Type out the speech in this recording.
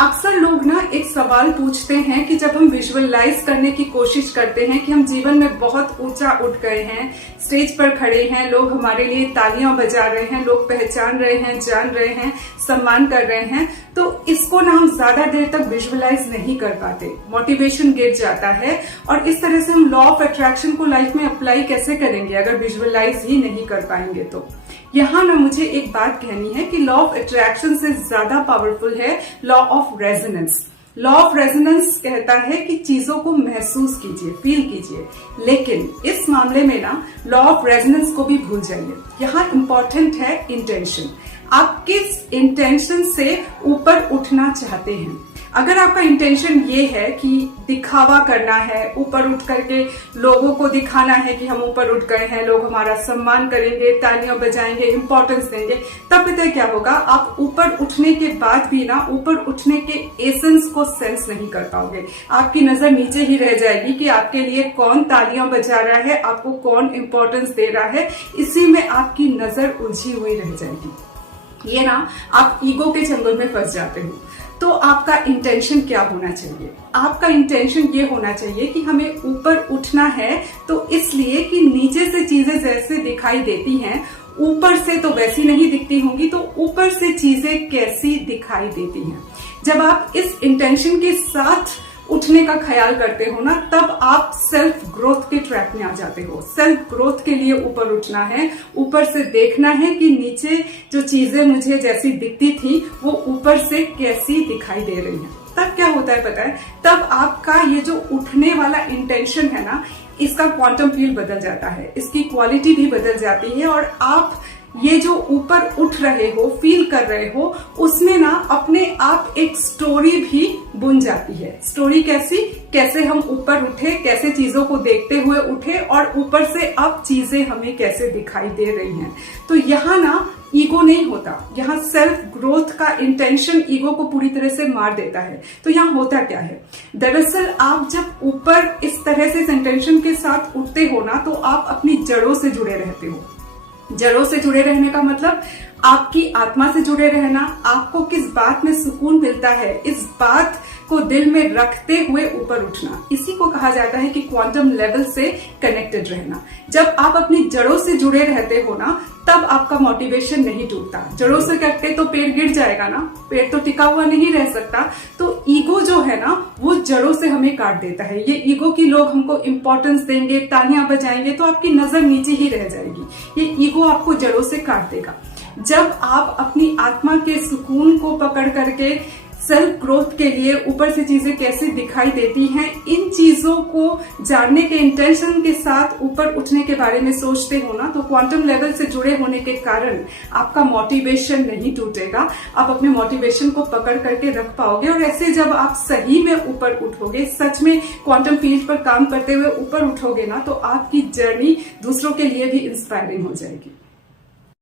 अक्सर लोग ना एक सवाल पूछते हैं कि जब हम विजुअलाइज करने की कोशिश करते हैं कि हम जीवन में बहुत ऊंचा उठ गए हैं, स्टेज पर खड़े हैं, लोग हमारे लिए तालियां बजा रहे हैं, लोग पहचान रहे हैं, जान रहे हैं, सम्मान कर रहे हैं, तो इसको ना हम ज्यादा देर तक विजुअलाइज नहीं कर पाते, मोटिवेशन गिर जाता है। और इस तरह से हम लॉ ऑफ अट्रैक्शन को लाइफ में अप्लाई कैसे करेंगे अगर विजुअलाइज ही नहीं कर पाएंगे। तो यहाँ ना मुझे एक बात कहनी है कि लॉ ऑफ अट्रैक्शन से ज्यादा पावरफुल है law of resonance. Law of resonance कहता है कि चीजों को महसूस कीजिए, फील कीजिए, लेकिन इस मामले में ना लॉ ऑफ रेजोनेंस को भी भूल जाइए। यहाँ इंपॉर्टेंट है इंटेंशन। आप किस इंटेंशन से ऊपर उठना चाहते हैं। अगर आपका इंटेंशन ये है कि दिखावा करना है, ऊपर उठ करके लोगों को दिखाना है कि हम ऊपर उठ गए हैं, लोग हमारा सम्मान करेंगे, तालियां बजाएंगे, इंपॉर्टेंस देंगे, तब पता है क्या होगा, आप ऊपर उठने के बाद भी ना ऊपर उठने के एसेंस को सेंस नहीं कर पाओगे। आपकी नजर नीचे ही रह जाएगी कि आपके लिए कौन तालियां बजा रहा है, आपको कौन इंपॉर्टेंस दे रहा है, इसी में आपकी नजर उलझी हुई रह जाएगी। ये ना आप ईगो के चंगुल में फंस जाते हो। तो आपका इंटेंशन क्या होना चाहिए? आपका इंटेंशन ये होना चाहिए कि हमें ऊपर उठना है, तो इसलिए कि नीचे से चीजें जैसे दिखाई देती हैं ऊपर से तो वैसी नहीं दिखती होंगी, तो ऊपर से चीजें कैसी दिखाई देती हैं। जब आप इस इंटेंशन के साथ उठने का ख्याल करते हो ना, तब आप सेल्फ ग्रोथ के ट्रैक में आ जाते हो। सेल्फ ग्रोथ के लिए ऊपर उठना है, ऊपर से देखना है कि नीचे जो चीजें मुझे जैसी दिखती थी वो ऊपर से कैसी दिखाई दे रही हैं। तब क्या होता है पता है, तब आपका ये जो उठने वाला इंटेंशन है ना, इसका क्वांटम फील्ड बदल जाता है, इसकी क्वालिटी भी बदल जाती है, और आप ये जो ऊपर उठ रहे हो, फील कर रहे हो, उसमें ना अपने आप एक स्टोरी भी बुन जाती है। स्टोरी कैसी? कैसे हम ऊपर उठे, कैसे चीजों को देखते हुए उठे, और ऊपर से अब चीजें हमें कैसे दिखाई दे रही हैं। तो यहाँ ना ईगो नहीं होता, यहाँ सेल्फ ग्रोथ का इंटेंशन ईगो को पूरी तरह से मार देता है। तो यहाँ होता क्या है, दरअसल आप जब ऊपर इस तरह से इंटेंशन के साथ उठते हो ना, तो आप अपनी जड़ों से जुड़े रहते हो। जड़ों से जुड़े रहने का मतलब आपकी आत्मा से जुड़े रहना, आपको किस बात में सुकून मिलता है, इस बात को दिल में रखते हुए ऊपर उठना, इसी को कहा जाता है कि क्वांटम लेवल से कनेक्टेड रहना। जब आप अपनी जड़ों से जुड़े रहते हो ना, तब आपका मोटिवेशन नहीं टूटता। जड़ों से कटते तो पेड़ गिर जाएगा ना, पेड़ तो टिका हुआ नहीं रह सकता। तो ईगो जो है ना, वो जड़ों से हमें काट देता है। ये ईगो की लोग हमको इंपॉर्टेंस देंगे, तालियां बजाएंगे, तो आपकी नजर नीचे ही रह जाएगी। ये ईगो आपको जड़ों से काट देगा। जब आप अपनी आत्मा के सुकून को पकड़ करके सेल्फ ग्रोथ के लिए ऊपर से चीजें कैसे दिखाई देती हैं, इन चीजों को जानने के इंटेंशन के साथ ऊपर उठने के बारे में सोचते हो ना, तो क्वांटम लेवल से जुड़े होने के कारण आपका मोटिवेशन नहीं टूटेगा। आप अपने मोटिवेशन को पकड़ करके रख पाओगे, और ऐसे जब आप सही में ऊपर उठोगे, सच में क्वांटम फील्ड पर काम करते हुए ऊपर उठोगे ना, तो आपकी जर्नी दूसरों के लिए भी इंस्पायरिंग हो जाएगी।